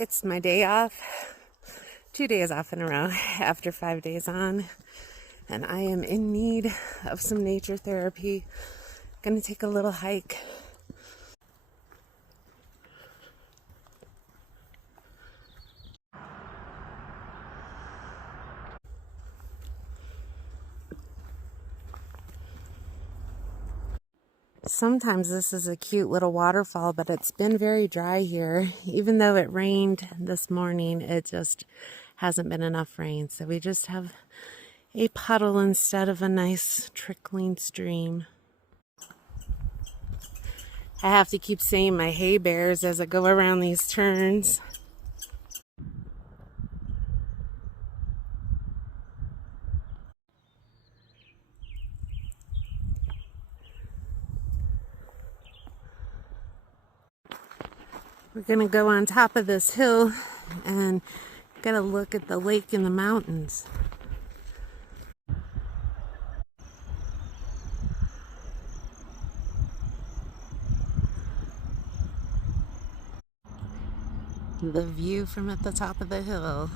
It's my day off, 2 days off in a row after 5 days on, and I am in need of some nature therapy. Gonna take a little hike. Sometimes this is a cute little waterfall, but it's been very dry here. Even though it rained this morning, it just hasn't been enough rain. So we just have a puddle instead of a nice trickling stream. I have to keep saying my hay bears as I go around these turns. We're gonna go on top of this hill and get a look at the lake and the mountains. The view from at the top of the hill.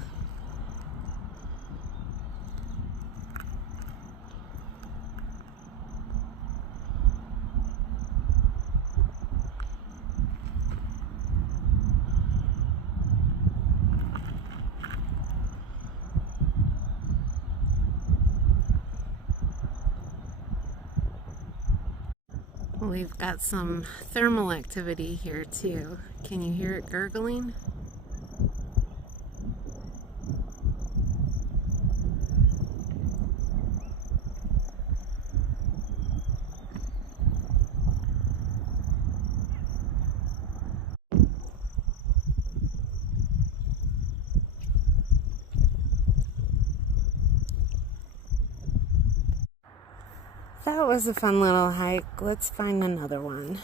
We've got some thermal activity here too. Can you hear it gurgling? That was a fun little hike. Let's find another one.